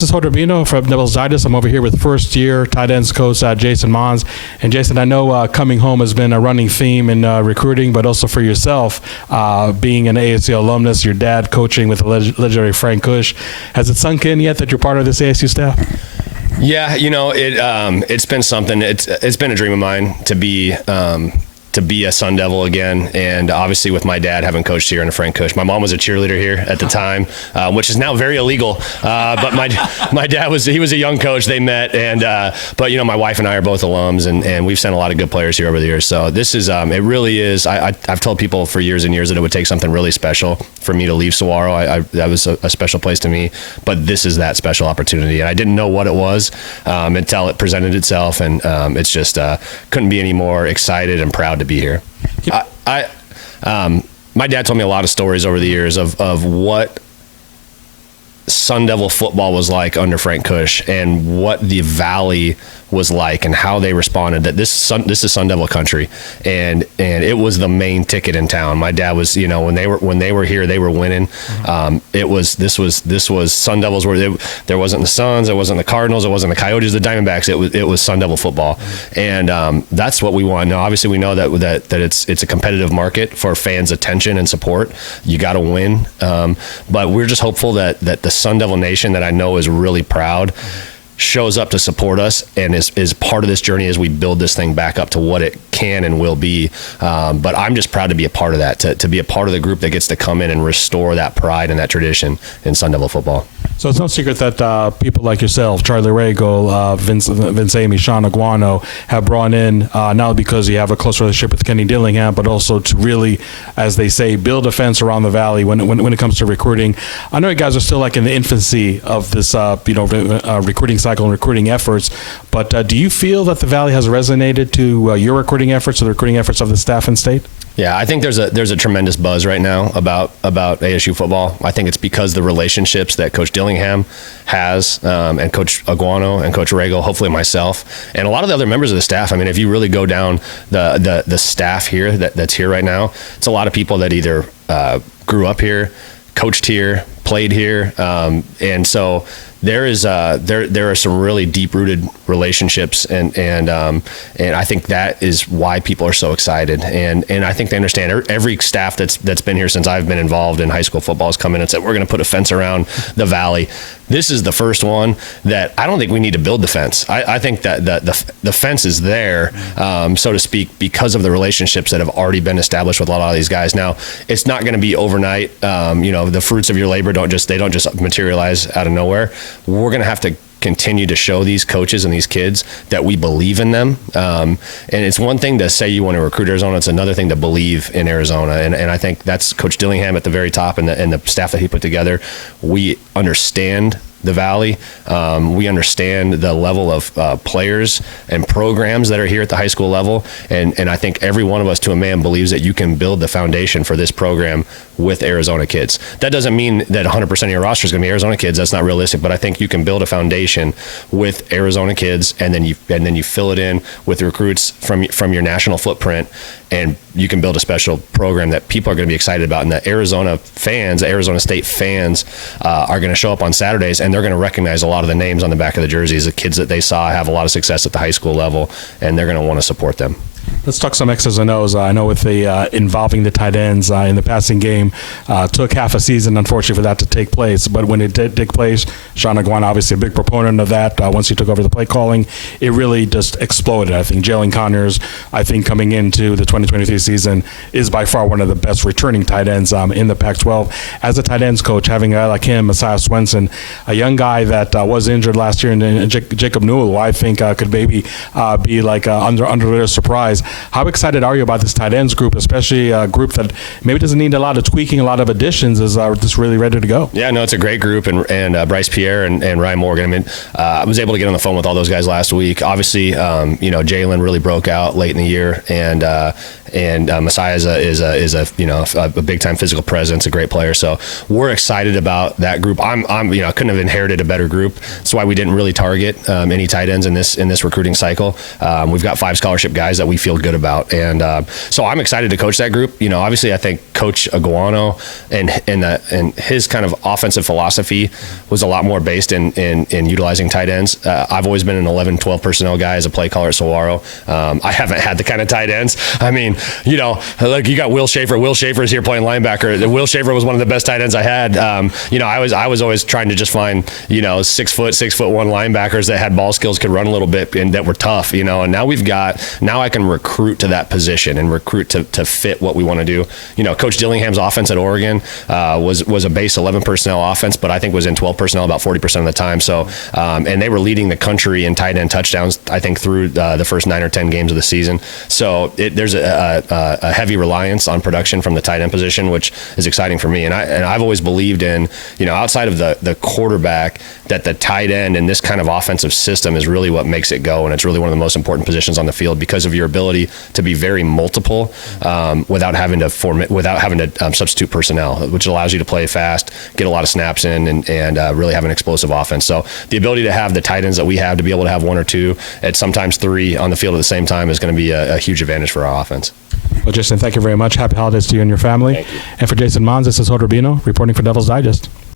This is Hodrbino from DevilsDigest. I'm over here with first-year tight ends coach Jason Mohns. And Jason, I know coming home has been a running theme in recruiting, but also for yourself, being an ASU alumnus, your dad coaching with the legendary Frank Kush. Has it sunk in yet that you're part of this ASU staff? Yeah, it's been something. It's been a dream of mine to be a Sun Devil again, and obviously with my dad having coached here under Frank Kush. My mom was a cheerleader here at the time, which is now very illegal. But my dad was a young coach. They met, and but my wife and I are both alums, and we've sent a lot of good players here over the years. So this is it really is. I've told people for years and years that it would take something really special for me to leave Saguaro. That was a special place to me, but this is that special opportunity, and I didn't know what it was until it presented itself, and it's just couldn't be any more excited and proud to be here. My dad told me a lot of stories over the years of what Sun Devil football was like under Frank Kush and what the Valley was like and how they responded. That this is Sun Devil country, and it was the main ticket in town. My dad was, when they were here, they were winning. This was Sun Devils. There wasn't the Suns, it wasn't the Cardinals, it wasn't the Coyotes, the Diamondbacks. It was Sun Devil football, and that's what we want. Now, obviously, we know that it's a competitive market for fans' attention and support. You got to win, but we're just hopeful that the Sun Devil Nation that I know is really proud shows up to support us and is part of this journey as we build this thing back up to what it can and will be. But I'm just proud to be a part of that, to be a part of the group that gets to come in and restore that pride and that tradition in Sun Devil football. So it's no secret that people like yourself, Charlie Ragle, Vince Amy, Sean Aguano, have brought in, not because you have a close relationship with Kenny Dillingham, but also to really, as they say, build a fence around the Valley when it comes to recruiting. I know you guys are still like in the infancy of this, recruiting cycle and recruiting efforts, but do you feel that the Valley has resonated to your recruiting efforts or the recruiting efforts of the staff and state? Yeah, I think there's a tremendous buzz right now about ASU football. I think it's because the relationships that Coach Dillingham has, and Coach Aguano and Coach Ragle, hopefully myself, and a lot of the other members of the staff. I mean, if you really go down the staff here that's here right now, it's a lot of people that either grew up here, coached here, played here, and so there are some really deep-rooted relationships, and I think that is why people are so excited, and I think they understand. Every staff that's been here since I've been involved in high school football has come in and said, we're going to put a fence around the Valley. This is the first one that I don't think we need to build the fence. I think that the fence is there, so to speak, because of the relationships that have already been established with a lot of these guys. Now, it's not going to be overnight. The fruits of your labor don't just materialize out of nowhere. We're going to have to continue to show these coaches and these kids that we believe in them. And it's one thing to say you want to recruit Arizona. It's another thing to believe in Arizona. And I think that's Coach Dillingham at the very top and the staff that he put together. We understand the Valley. We understand the level of players and programs that are here at the high school level. And I think every one of us to a man believes that you can build the foundation for this program with Arizona kids. That doesn't mean that 100% of your roster is going to be Arizona kids. That's not realistic, but I think you can build a foundation with Arizona kids, and then you fill it in with recruits from your national footprint, and you can build a special program that people are going to be excited about, and that Arizona State fans are going to show up on Saturdays, and they're going to recognize a lot of the names on the back of the jerseys, the kids that they saw have a lot of success at the high school level, and they're going to want to support them. Let's talk some X's and O's. I know with the involving the tight ends in the passing game, took half a season, unfortunately, for that to take place. But when it did take place, Sean Aguano, obviously a big proponent of that. Once he took over the play calling, it really just exploded. I think Jalen Conyers, coming into the 2023 season, is by far one of the best returning tight ends in the Pac-12. As a tight ends coach, having a guy like him, Messiah Swenson, a young guy that was injured last year, and Jacob Newell, who I think could maybe be like under their surprise. How excited are you about this tight ends group, especially a group that maybe doesn't need a lot of tweaking, a lot of additions, is just really ready to go? Yeah, no, it's a great group, and Bryce Pierre and Ryan Morgan. I mean, I was able to get on the phone with all those guys last week. Obviously, Jalen really broke out late in the year, and Messiah is a big time physical presence, a great player. So we're excited about that group. I couldn't have inherited a better group. That's why we didn't really target any tight ends in this recruiting cycle. We've got 5 scholarship guys that we feel feel good about. And so I'm excited to coach that group. You know, obviously I think Coach Aguano and his kind of offensive philosophy was a lot more based in utilizing tight ends. I've always been an 11, 12 personnel guy as a play caller at Saguaro. I haven't had the kind of tight ends. I mean, you know, like you got Will Schaefer. Will Schaefer is here playing linebacker. Will Schaefer was one of the best tight ends I had. You know, I was always trying to just find, you know, 6'1" linebackers that had ball skills, could run a little bit, and that were tough, you know. And now I can recruit to that position and recruit to fit what we want to do. You know, Coach Dillingham's offense at Oregon was a base 11 personnel offense, but I think was in 12 personnel about 40% of the time. So, and they were leading the country in tight end touchdowns, I think, through the first 9 or 10 games of the season. So there's a heavy reliance on production from the tight end position, which is exciting for me. And I've always believed in, you know, outside of the quarterback, that the tight end in this kind of offensive system is really what makes it go. And it's really one of the most important positions on the field because of your ability to be very multiple without having to substitute personnel, which allows you to play fast, get a lot of snaps in, and really have an explosive offense. So the ability to have the tight ends that we have, to be able to have 1 or 2, and sometimes 3 on the field at the same time, is going to be a huge advantage for our offense. Well, Jason, thank you very much. Happy holidays to you and your family. Thank you. And for Jason Mohns, this is Jose Rubino reporting for Devil's Digest.